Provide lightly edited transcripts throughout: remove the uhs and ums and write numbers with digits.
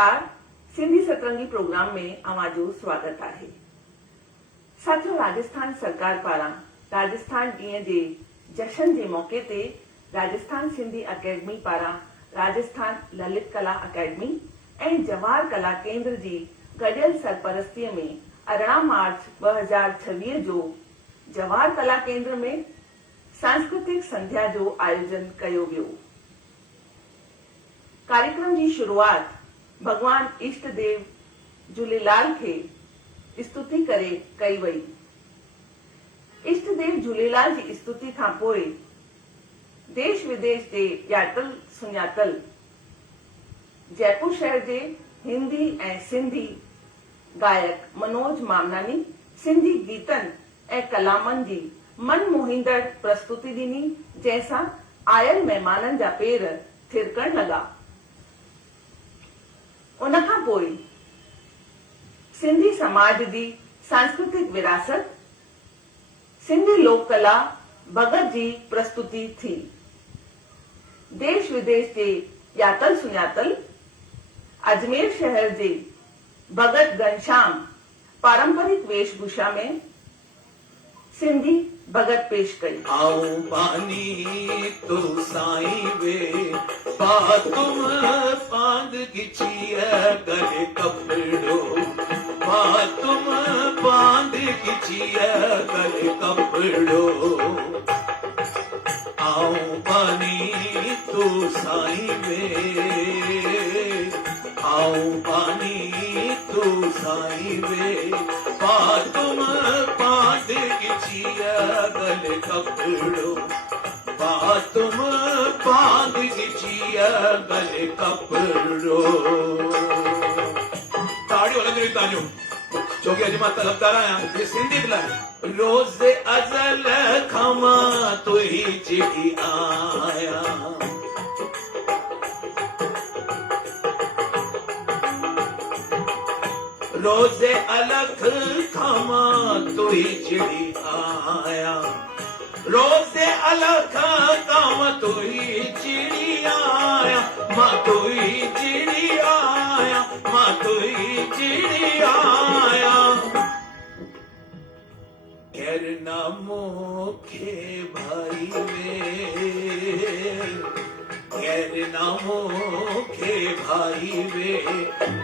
नमस्कार। सिंधी सतरंगी प्रोग्राम में अवाजो स्वागत है। साथियों, राजस्थान सरकार पारा राजस्थान ॾींहं जे जशन के मौके ते राजस्थान सिंधी अकेडमी पारा राजस्थान ललित कला अकेडमी ऐं जवाहर कला केंद्र जी गडियल सरपरस्तीअ में 18 मार्च 2026 जो जवाहर कला केंद्र में सांस्कृतिक संध्या जो आयोजन कयो वियो। कार्यक्रम की शुरुआत भगवान इष्ट देव झूलेलाल के स्तुति करे कई वई। इष्ट देव झूलेलाल की स्तुति खां पोइ देश विदेश के ॼातल सुञातल जयपुर शहर के हिंदी ऐं सिंधी गायक मनोज मामनानी सिंधी गीतन ऐं कलामन जी मन मोहींदड़ प्रस्तुति ॾिनी, जैसा आयल मेहमानन जा पेर थिरकण लगा। उनखां पोइ सिंधी समाज की सांस्कृतिक विरासत सिंधी लोक कला भगत जी प्रस्तुति थी। देश विदेश के ॼातल सुञातल अजमेर शहर के भगत घनश्याम पारंपरिक वेशभूषा में सिंधी भगत पेश कई। आओ बानी तो साईं वे पातुम पांद गिचिय गले कपड़ो पातुम पांद गिचिय गले कपड़ो आओ बानी तो साईं वे आओ बानी तो साईं वे पातुम पांद गिचिय गले कपड़ो पातुम पांद गिचिय गले कपड़ो। ताड़ियों लग रही तालियों, छोकी अॼु मां तलबदार आहियां। ये सिंधी फिल्म रोज़ अज़ल खमा तुही चिड़ी आया रोज़े अलख खमा तुही चिड़ी आया रोज़े अलख खमा तुही चिड़ी आया मां तुही चिड़ी आया मां तुही चिड़ी आया खैर नामो खे भाई वे खैर नामो खे भाई वे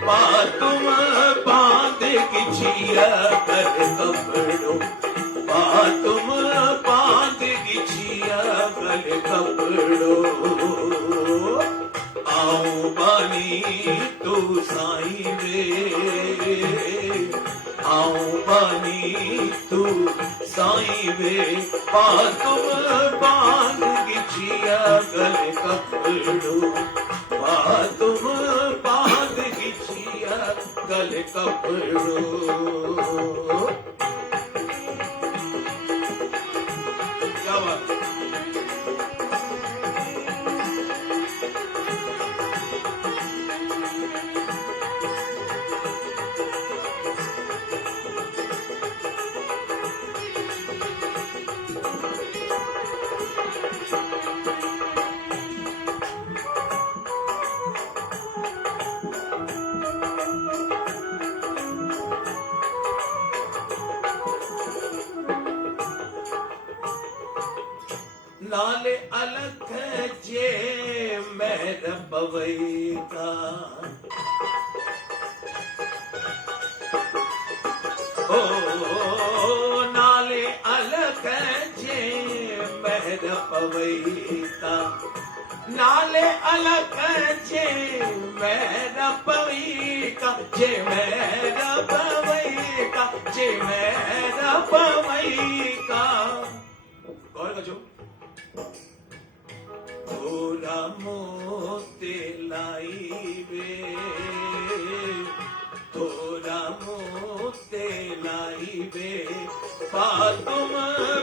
पातुम बांध गिचिया कर कपड़ो पातुम बांध गिचिया कर कपड़ो आओ बानी तो साईं वे आओ बानी तू साईं वे पातुम बांध गिचिया गले कपड़ो पातुम बांध गिचिया गले कपड़ो। क्या बात नाले अलख जे मेर पवई का ओ नाले अलख जे मेर पवई का नाले अलख जे मेर पवई का जे मेर पवई का जे मेर पवई का गौर कजो थोड़ा मोते लाई वे थोड़ा मोते लाई वे पातुम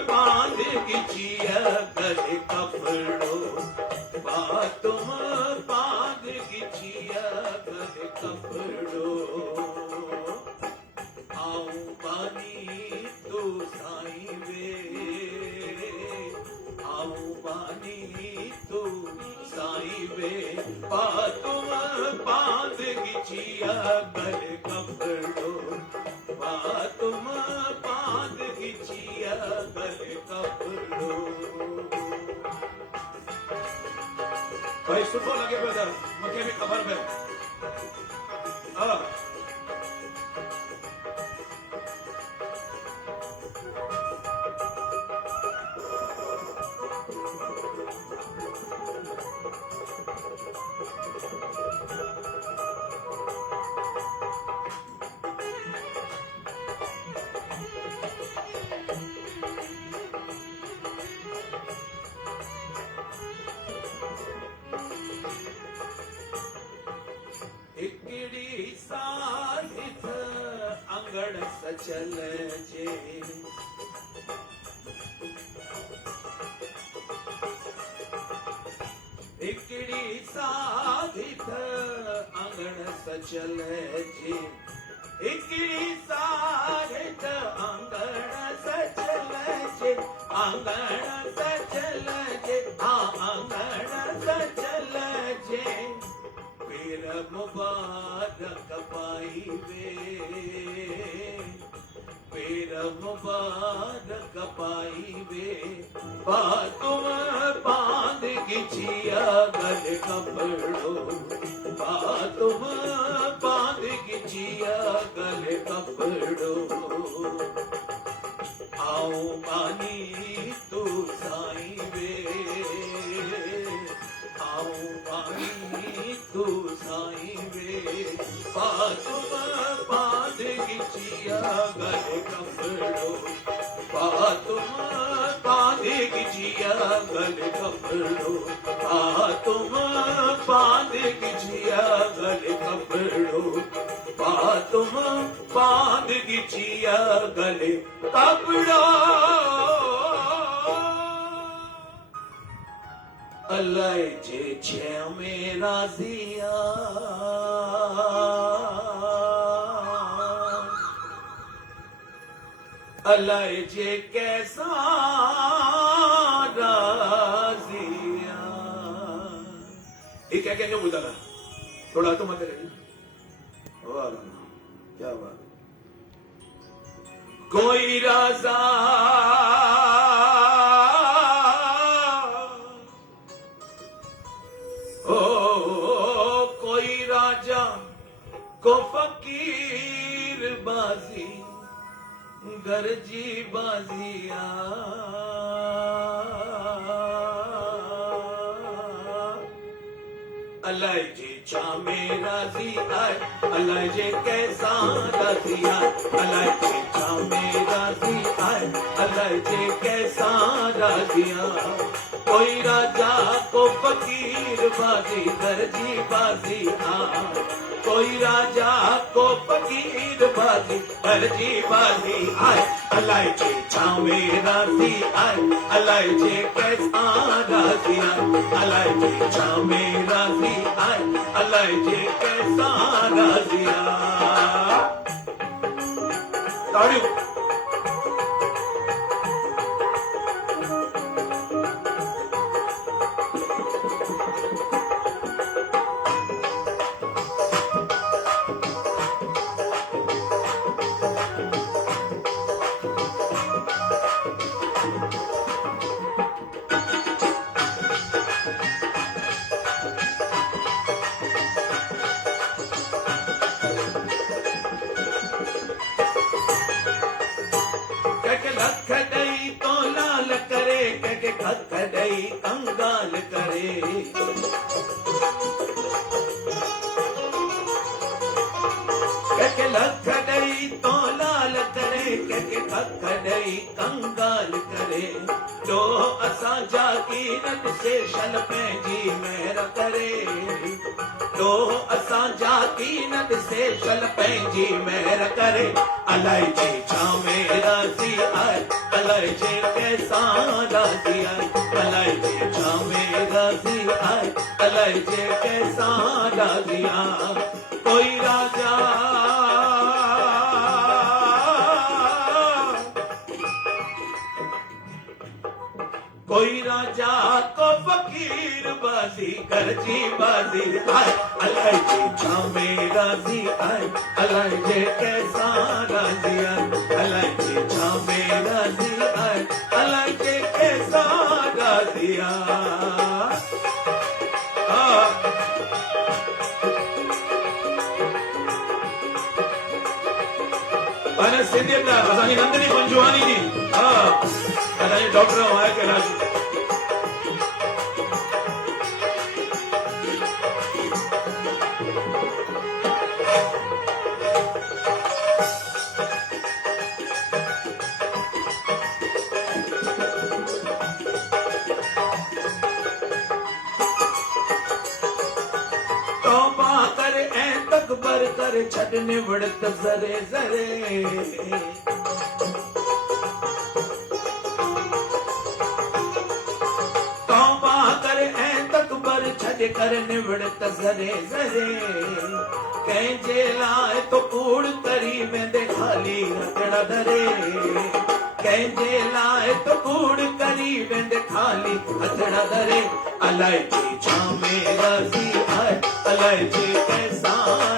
बांध गिचिया गले कपड़ो पातुम बांध गिचिया गले कपड़ो आओ बानी तो साईं वे आओ बानी तो साईं वे पातुम बांध गिचिया गले कपड़ो तुम बांध गिचिया गले कपड़ो। भाई सुठो लगे ब्रदर, मूंखे भी ख़बर पए। हाँ इकड़ी साधित अंगड़ सचल जे इकड़ी साधित अंगड़ सचल जे इकड़ी साधित अंगड़ सचल जे अंगड़ सचल जे अंगड़ सचल जे फिर मुबारक पाई वे फिर मुबारक पाई वे तुम बांध गिचिया गले कपड़ो तुम बांध गिचिया गले कपड़ो। आओ मानी तू साई वे आओ मानी तू साई वे तुम बांध गिचिया गले कपड़ो तुम बांध गिचिया गले कपड़ो तुम बांध गिचिया गले कपड़ो तुम बांध गिचिया गले कपड़ो। अल्लाह जे छे मेरा जिया अल्लाह जे कैसा राजिया। ये क्या क्या बोलता था, थोड़ा तो मत करिए। वाह क्या बात। कोई राजा कोई राजा को फकीर बाजी गरजी बाजिया अल्लाह जे चामे राजी आए अल्लाह जे कैसा राजी आए अल्लाह जे चामे राजी आए अल्लाह जे कैसा राजी आए। कोई राजा को फकीर बाजी गरजी बाजी आए कोई राजा को फकीर बाजी गरजी बाजी आए अल्लाह जे चामे राजी आए अल्लाह जे कैसा राजी आए अल्लाह जे चामे राजी आए अल्लाह जे कैसा राजी आए। ताड़ियों खड़ई तो लाल करे के खड़ई कंगाल करे के लखड़ई तो लाल करे के खड़ई कंगाल करे जो असा जाकी रत से शल पैजी मेरा करे तो असा जाकी नद से शल पैजी मेरा करे अल्लाह जे छामे राजी आए अल्लाह जे कैसा राजी आए अल्लाह जे छामे राजी आए अल्लाह जे कैसा राजी आए। कोई राजा कोई राजा को फकीर बाजी करची बाजी आए अल्लाह जी छामे राजी आए अल्लाह जे कैसा राजी आए अल्लाह जी छामे राजी आए अल्लाह जे कैसा राजी आए અને સિદ્ધિના ખજાની નંદની મંજુવાની જી કદાચ ડોક્ટર હોય કે રાજ बर कर छड़ने वड़त जरे जरे तौबा कर ऐ तकबर छड़ कर निवड़त जरे जरे कहीं जेलाए तो कूड़ करी में दे खाली रखड़ा दरे कहीं जेलाए तो कूड़ करी में दे खाली रखड़ा दरे अलाए जी छामे राजी आए अलाए जी कैसा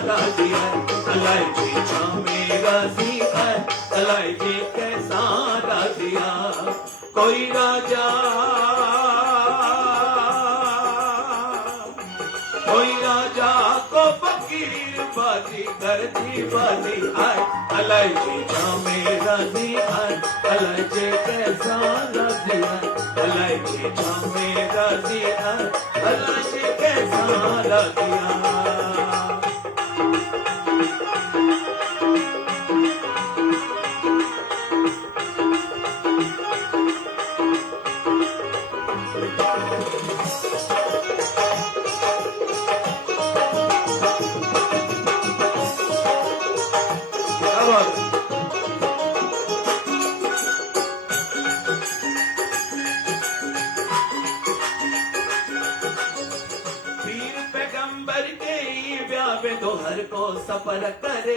राजी आए अलाए जी छामे राजी आए अलाए जी कैसा राजी आए कोई राजा को फकीर बाजी करती बाजी आए अलाए जी छामे राजी आए अलाए जी कैसा राजी आए अलाए जी छामे राजी आए अलाए जी कैसा राजी आए तो हर को सफर करे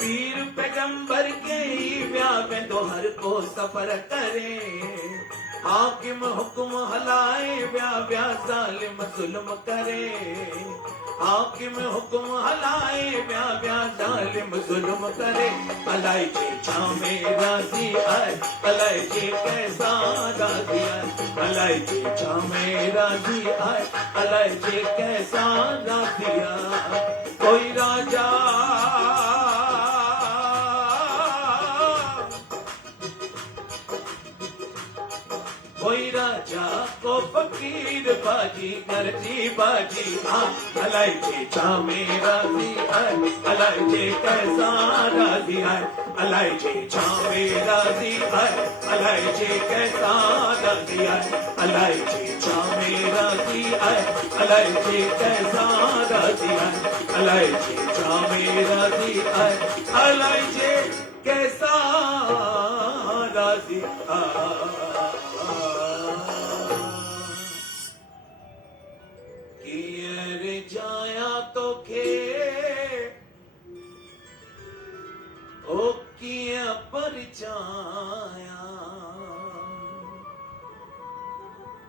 पीर पैगंबर के ब्याह में तो हर को सफर करे हाकिम हुक्म हलाए ब्याह ब्याह जालिम जुल्म करे हाकिम हुक्म हलाए ब्याह ब्याह जालिम जुल्म करे अलाए जी छामे राजी आए अलाए जी कैसा राजी आए अलाए जी छामे राजी आए अलाए जी कैसा राजी आए कोई राजा कोई राजा को फकीर बाजी करती बाजी अलाए जी छामे राजी आए अलाए जी कैसा राजी आए अलाए जी छामे राजी आए अलाए जी कैसा राजी आए अलाए जी छामे राजी आए अलाए जी कैसा राजी आए अलाए जी छामे राजी आए अलाए जी कैसा राजी आए जाया तो खे ओ किया परचाया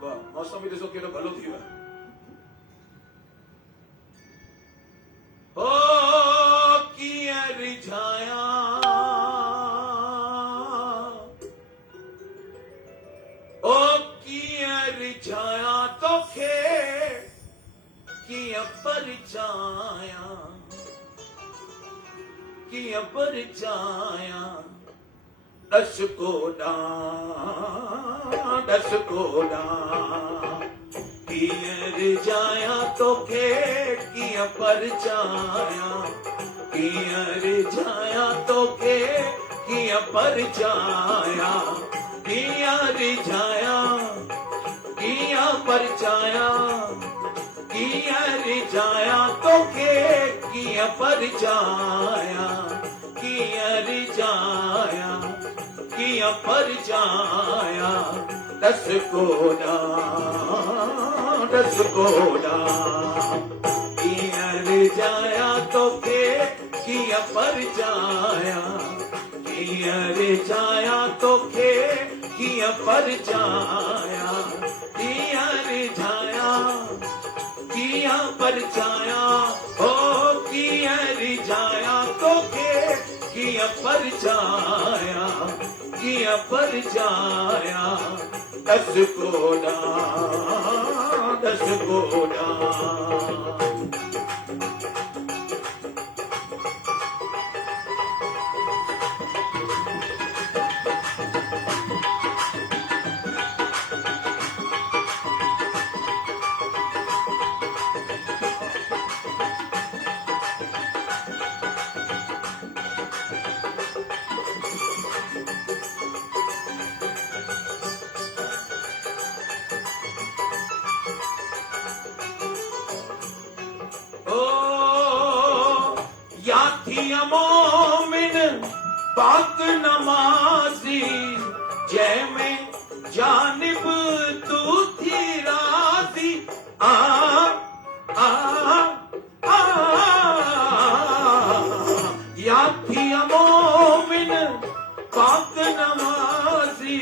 वाह मौसम भी ॾिसो केॾो भलो थी वियो ओ किया रिझाया ओ किया रिझाया तो खे किया परचाया दस कोडा कियर जाया तो के किया परचाया कियर जाया तो के किया परचाया किया रिझाया किया परचाया किया रिझाया तो के किया परचाया किया रिझाया किया परचाया दस कोडा किया रिझाया तो के किया कीअं परचाया, कीअं रिझाया तोखे कीअं परचाया, कीअं रिझाया कीअं परचाया, ओ कीअं रिझाया तोखे कीअं परचाया, कीअं परचाया, दस कोड़ा दस कोड़ा। मोमिन पाक नमाजी जंहिंमें जानिब तू थी राज़ी, आ आ आ या थी मोमिन पाक नमाजी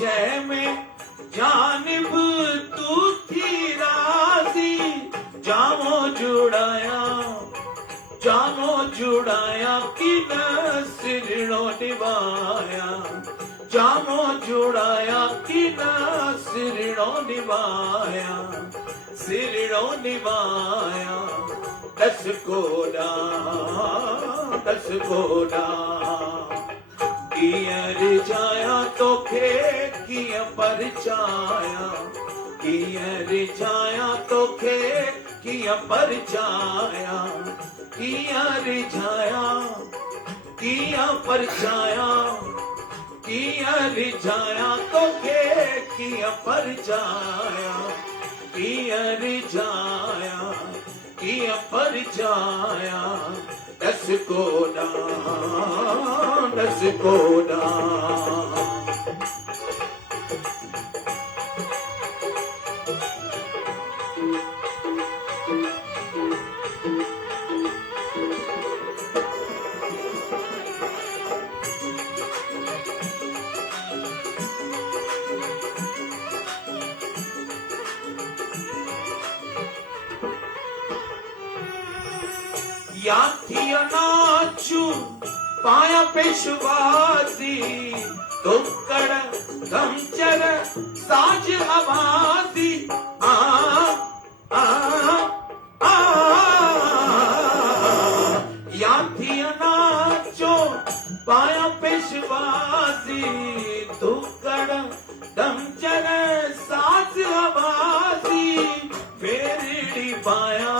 जंहिंमें जानिब तू थी राज़ी, जामो जुड़ाया कि न सिरड़ो निभाया, जामो जुड़ाया कि न सिरड़ो निभाया, सिरड़ो निभाया, दस कोड़ा कीअं रिझाया तोखे कीअं परचाया, कीअं रिझाया तोखे कीअं परचाया, कीअं रिझाया कीअं परचाया, कीअं रिझाया तोखे कीअं परचाया, कीअं रिझाया कीअं परचाया, दस कोड़ा दस कोड़ा। या थी नाचू पाया पेशवाजी तुक्कड़ गमचर साज आवाजी, आ आ आ या थी नाचो पाया पेशवाजी तुक्कड़ गमचर साज आवाजी, फेरड़ी पाया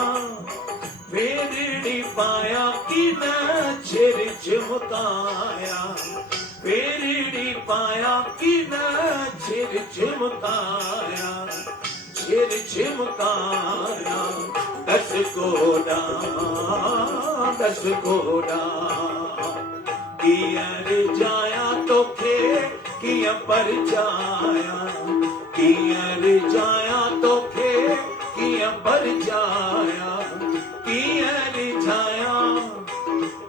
कि न छिर झुमकाया, फेरड़ी पाया कि न छिर झुमकाया, छिर झुमकाया, दस कोड़ा कीअं रिझाया तोखे कीअं परचाया, कीअं रिझाया तोखे कीअं परचाया, कीअं रिझाया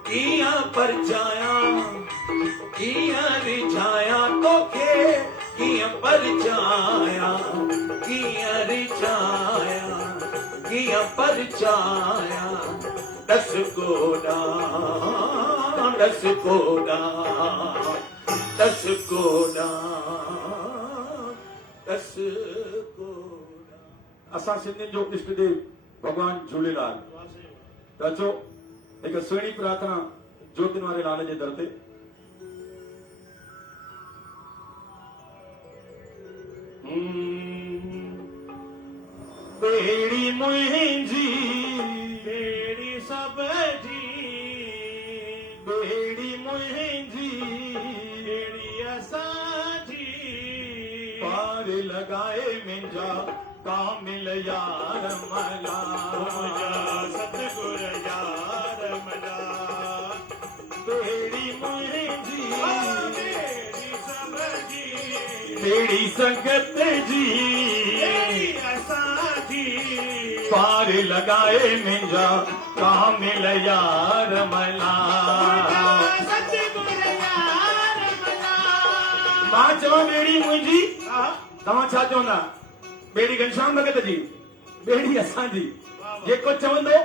कीअं परचाया, कीअं रिझाया तोखे कीअं परचाया, कीअं रिझाया कीअं परचाया, दस कोड़ा दस कोड़ा दस कोड़ा दस कोड़ा। असां सिंधियुनि जो इष्ट देव भगवान झूलेलाल, त अचो हिकु सुहिणी प्रार्थना ज्योतिन वारे लाल जे दर ते। बेड़ी मुंहिंजी बेड़ी सब जी, बेड़ी मुंहिंजी बेड़ी असांजी, पार लॻाए मुंहिंजा कामिल यार मला, सतगुर यार मला, बेड़ी मुंहिंजी बेड़ी सब जी, बेड़ी संगत जी असांजी, पार लॻाए मुंहिंजा कामिल यार मला मां चवां ॿेड़ी मुंहिंजी तव्हां छा चवंदा ॿेड़ी घनश्याम भगत जी ॿेड़ी असांजी जेको चवंदो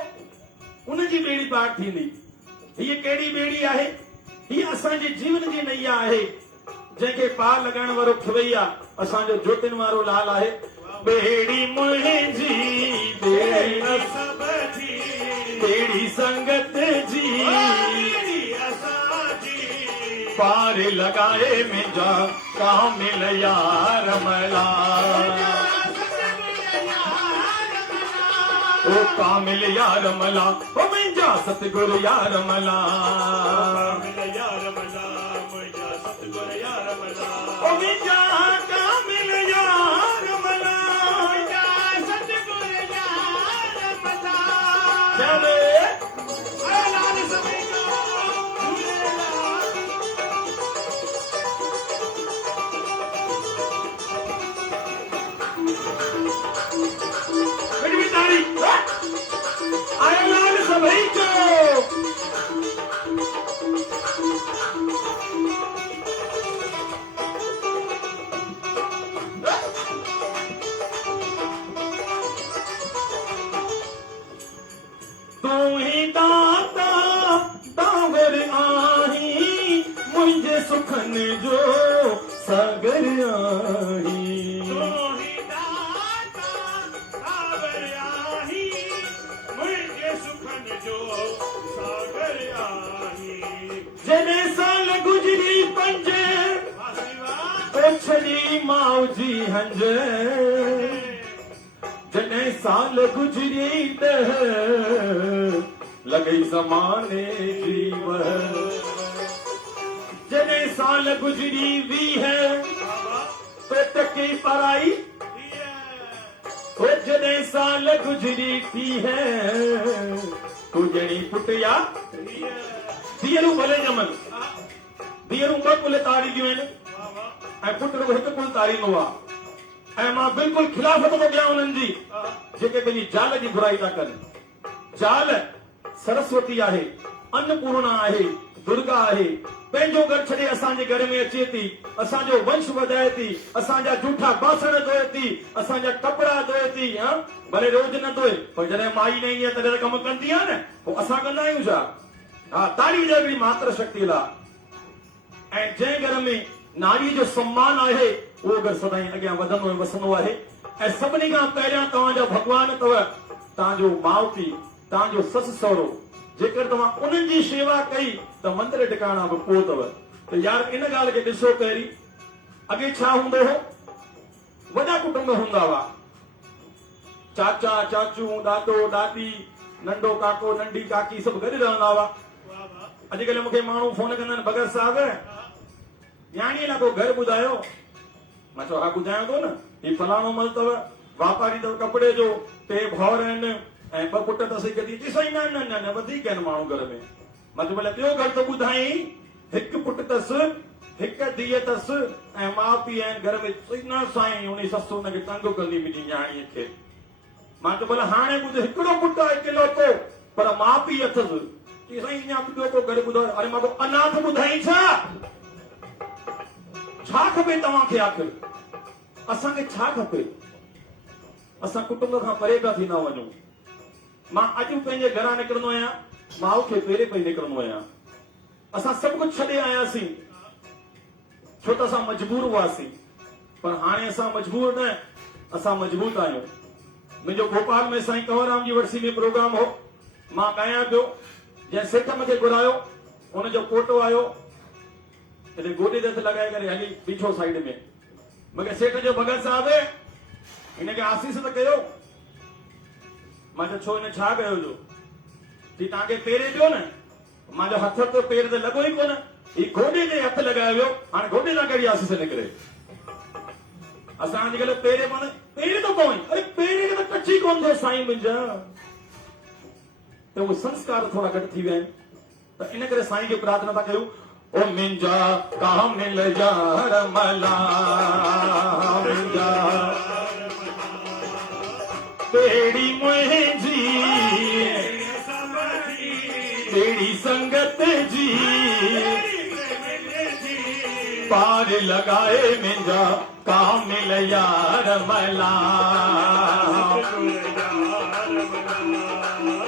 उनजी ॿेड़ी पार थींदी हीअ कहिड़ी ॿेड़ी आहे हीअ असांजे जीवन जी नैया आहे जंहिंखे पार लॻाइण वारो खवैया असांजो ज्योतिन वारो लाल आहे ॿेड़ी मुंहिंजी ॿेड़ी ॿेड़ी संगत जी पार लॻाए मुंहिंजा कामिल यार मला ओ कामिल यार मला ओ मुंहिंजा सतगुरु यार मला ओ मुंहिंजा कामिल यार मला चले आया लाल सभई जो तू ही दाता दावर आही मुंहिंजे सुखन जो सागर आही जॾहिं साल गुज़री पंज छॾी माउजी हंज जॾहिं साल गुज़री 10 लॻई ज़माने जी वह जॾहिं साल गुज़री 20 पेट की पराई जॾहिं साल गुज़री 30 तू ॼणी पुटिया धीअरूं भले ॼमनि धीअरूं 2 कुल तारींदियूं आहिनि ऐं पुट रुॻो 1 कुल तारींदो आहे ऐं मां बिल्कुलु खिलाफ़त थो कयां उन्हनि जी जेके पंहिंजी ज़ाल जी बुराई था कनि ज़ाल सरस्वती आहे अन्नपूर्णा आहे दुर्गा आहे पंहिंजो घर छॾे असांजे घर में अचे थी असांजो वंश वधाए थी असांजा जूठा बासण धोए थी असांजा कपिड़ा धोए थी भले रोज़ न धोए पर जॾहिं माई न ईंदी आहे तॾहिं कमु कंदी आहे न पोइ असां कंदा आहियूं छा हा तारी हिकिड़ी मात्र शक्ति लाइ ऐं जंहिं घर में नारी जो सम्मान आहे उहो घर सदाईं अॻियां वधंदो ऐं वसंदो आहे ऐं सभिनी खां पहिरियां तव्हांजा भॻवान अथव तव्हांजो माउ पीउ तव्हांजो ससु सहुरो जेकर तव्हां उन्हनि जी शेवा कई त मंदिर टिकाणा बि पोइ अथव त यार इन ॻाल्हि खे ॾिसो पहिरीं अॻे छा हूंदो हो वॾा कुटुंब हूंदा हुआ चाचा चाचू ॾाॾो ॾाॾी नंढो काको नंढी काकी सभु गॾु रहंदा हुआ अॼुकल्ह मूंखे माण्हू फोन कंदा आहिनि भगत साहिब न्याणीअ लाइ को घर ॿुधायो मां चयो हा ॿुधायां थो न ही फलाणो मल अथव वापारी अथव कपिड़े जो 3 भाउर आहिनि ऐं 2 पुट अथसि हिकु साईं न न न वधीक आहिनि माण्हू घर में मां चयो भले ॿियो घर त ॿुधाई 1 पुट अथसि 1 धीअ अथसि ऐं माउ पीउ आहिनि घर में न साईं उन ससु हुनखे तंग कंदी मुंहिंजी न्याणीअ खे मां चयो भले हाणे ॿुध हिकिड़ो पुटु आहे इकलौतो पर माउ पीउ अथसि साईं अञा ॿियो को घर ॿुधायो अरे मां अनाथ ॿुधाई छा खपे तव्हांखे आख़िर असांखे छा खपे असां कुटुंब खां परे पिया थींदा वञूं मां अॼु पंहिंजे घरां निकिरंदो आहियां माउ खे पहिरें पई निकिरंदो आहियां असां सभु कुझु छॾे आयासीं छो त असां मजबूर हुआसीं पर हाणे असां मजबूर न असां मजबूत आहियूं मुंहिंजो भोपाल में साईं कंवरराम जी वर्सी में प्रोग्राम हो मां ॻायां पियो जंहिं सेठ मूंखे घुरायो हुनजो पोटो आयो हिते गोॾे ते हथ लॻाए करे हली बीठो साइड में मूंखे सेठ जो भगत साहिब हिनखे आसीस त कयो मां चयो छो हिन छा कयो जो की तव्हांखे पेरे ॾियो न मुंहिंजो हथ तो पेर ते लॻो ई कोन ही गोॾे ते हथ लॻायो वियो हाणे गोॾे सां कहिड़ी आसीस निकिरे असां अॼुकल्ह पेरे माना पेरे थो पवई अरे पेरे खे त टची कोन थियो साईं मुंहिंजा त उहे संस्कार थोरा घटि थी विया आहिनि त इन करे साईं खे प्रार्थना था कयूं ओ मिंजा कामिल यार मला मिंजा बेड़ी मुंहिंजी पार लगाए मुंहिंजा कामिल यार मला।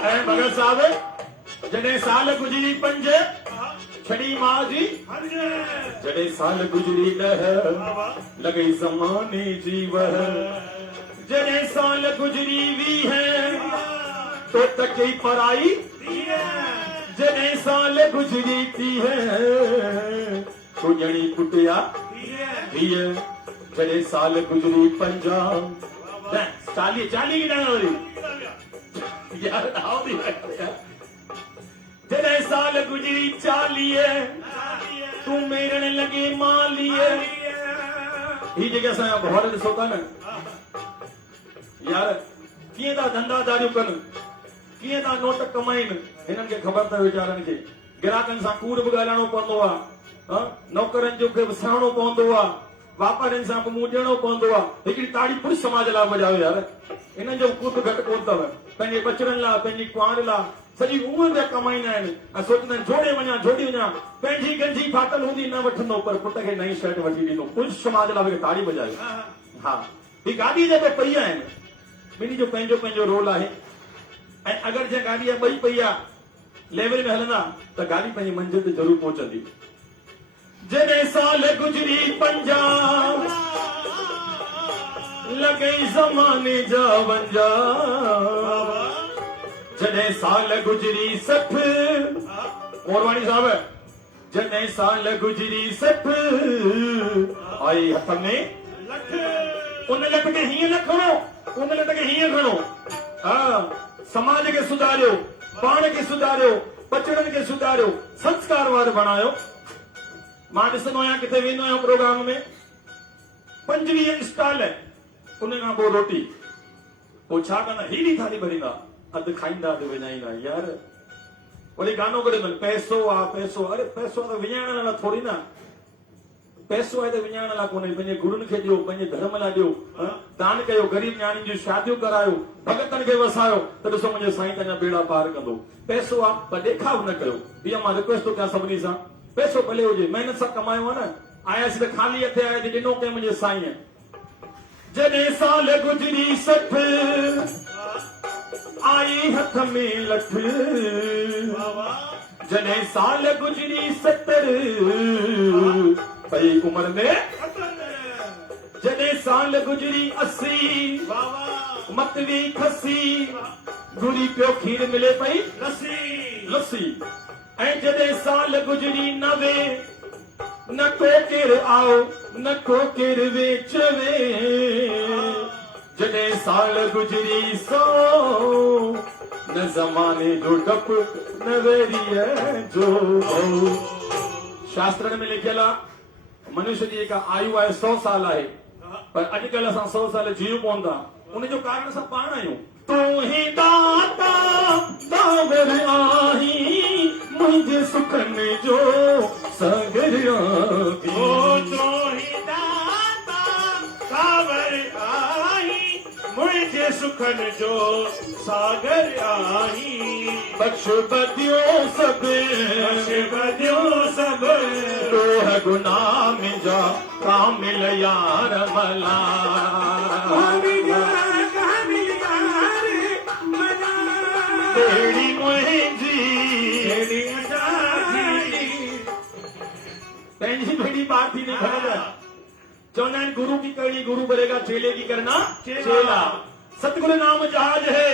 ऐं भगत साहब जॾहिं साल गुज़री 5 छड़ी मां जी, जॾहिं साल गुज़री 10 लॻई ज़माने जी वह, जॾहिं साल गुज़री 20 तो तकई पराई, जॾहिं साल गुज़री 30 तो ॼणी पुटिया 20, जॾहिं साल गुज़री 50 40 की ॾांहुं वरी यार आओ दी जॾहिं साल गुज़री 40 तूं मेरण लॻे मालीअ। ही जेके असांजा भाउर ॾिसो था न यार, कीअं था धंधादारियूं कनि, कीअं था नोट कमाइनि, हिननि खे ख़बर अथव वीचारनि खे। ग्राहकनि सां कूड़ बि ॻाल्हाइणो पवंदो आहे, नौकरनि जो खे बि सहणो पवंदो आहे, वापारियुनि सां बि मुंहुं ॾियणो पवंदो आहे। हिकिड़ी ताड़ी पुरुष समाज लाइ वॼायो यार, इन्हनि जो कुझु घटि कोन अथव। पंहिंजे बचड़नि लाइ, पंहिंजी कुंवार लाइ सॼी उमिरि जा कमाईंदा आहिनि ऐं सोचंदा आहिनि जोड़े वञा जोड़ी वञा। पंहिंजी गंजी फाटल हूंदी न वठंदो पर पुट खे नई शर्ट वठी ॾींदो। पुरुष समाज लाइ ताड़ी वॼायो। हा, ही गाॾी जेके पई आहिनि ॿिन्ही जो पंहिंजो पंहिंजो रोल आहे। ऐं अगरि जंहिं गाॾी ॿई पई आहे लेवल में हलंदा त गाॾी पंहिंजी मंज़िल ते ज़रूर पहुचंदी। जॾहिं साल गुज़री 50 लॻई ज़माने जा 52, जॾहिं साल गुज़री 60 मोरवाणी साहब, जॾहिं साल गुज़री 60 आई हथ में लठ। उन लठ खे हीअं न खणो, उन लठ खे हीअं खणो। समाज खे सुधारियो, पाण खे सुधारियो, बचड़नि खे सुधारियो, संस्कारवार बणायो। मां ॾिसंदो आहियां किथे वेंदो आहियां प्रोग्राम में 25 स्टॉल, उन खां पोइ रोटी, पोइ छा कंदा, हेॾी थाली भरींदा, अधु खाईंदा अधु विञाईंदा। यार वरी गानो करे पैसो आहे पैसो, अरे पैसो आहे त विञाइण लाइ थोरी न, पैसो आहे त विञाइण लाइ कोन्हे। पंहिंजे गुरुनि खे ॾियो, पंहिंजे धर्म लाइ ॾियो, दान कयो, ग़रीब न्याणियुनि जूं शादियूं करायो, भगतनि खे वसायो, त ॾिसो मुंहिंजो साईं तव्हांजा बेड़ा पार कंदो। पैसो आहे पर ॾेखाव न कयो। इहा मां रिक्वेस्ट थो कयां सभिनी सां, पैसो भले हुजे, महिनत सां कमायो आहे न, आयासीं त ख़ाली हथे आया ॾिनो कंहिं मुंहिंजे साईं। जॾहिं साल गुज़री 60 आई हथ में लठ, जॾहिं साल गुज़री 70 पई उम्र में, जॾहिं साल गुज़री 80 मतवी खसी, गुरी पियो खीर मिले पई लस्सी। ऐं जॾहिं साल गुज़री 90 न को केरु आओ न को केरु वेचवे, जॾहिं साल गुज़री 100 न ज़माने जो डपु न वेरीअ जो भउ। शास्त्रनि में लिखियल आहे मनुष्य जी जेका आयु आहे 100 साल आहे, पर अॼुकल्ह असां 100 साल जीऊं कोन था। उनजो कारण असां पाण आहियूं। तूं ही दाता दावर आहीं, मुंहिंजे सुखनि जो सागर आहीं। तूं ही दाता दावर आहीं, मुंहिंजे सुखनि जो सागर आहीं। बख़्श बदियो सभु, बख़्श बदियो सभु, तोह गुनाह मुंहिंजा कामिल यार मला। बेड़ी मुंहिंजी पंहिंजी बेड़ी पार थी नहीं खड़ा। चवंदा आहिनि गुरु की करनी गुरु करेगा, चेले की करना चेला। सतगुरु नाम जहाज है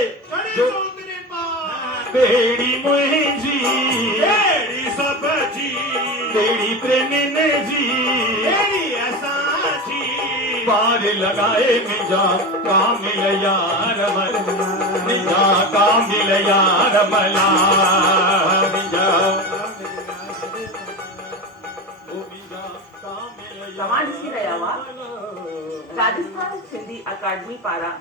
जो बेड़ी मुंहिंजी, बेड़ी सब जी, बेड़ी प्रेमिन जी, बेड़ी असांजी, पार लगाए मुंहिंजा कामिल यार मला, मुंहिंजा कामिल यार मला, मुंहिंजा तव्हां ॾिसी रहिया हुआ राजस्थान सिंधी अकादमी पारां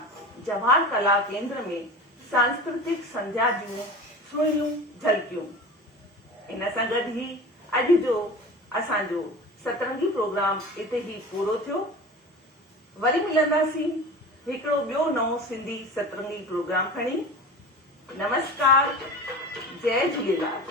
जवाहर कला केंद्र में सांस्कृतिक संध्या जूं सुहिणियूं झलकियूं। इन सां गॾु ई अॼु जो असांजो सतरंगी प्रोग्राम इते ई पूरो थियो। वरी मिलंदासीं हिकिड़ो ॿियो नओं सिंधी सतरंगी प्रोग्राम खणी। नमस्कार, जय झूलेलाल।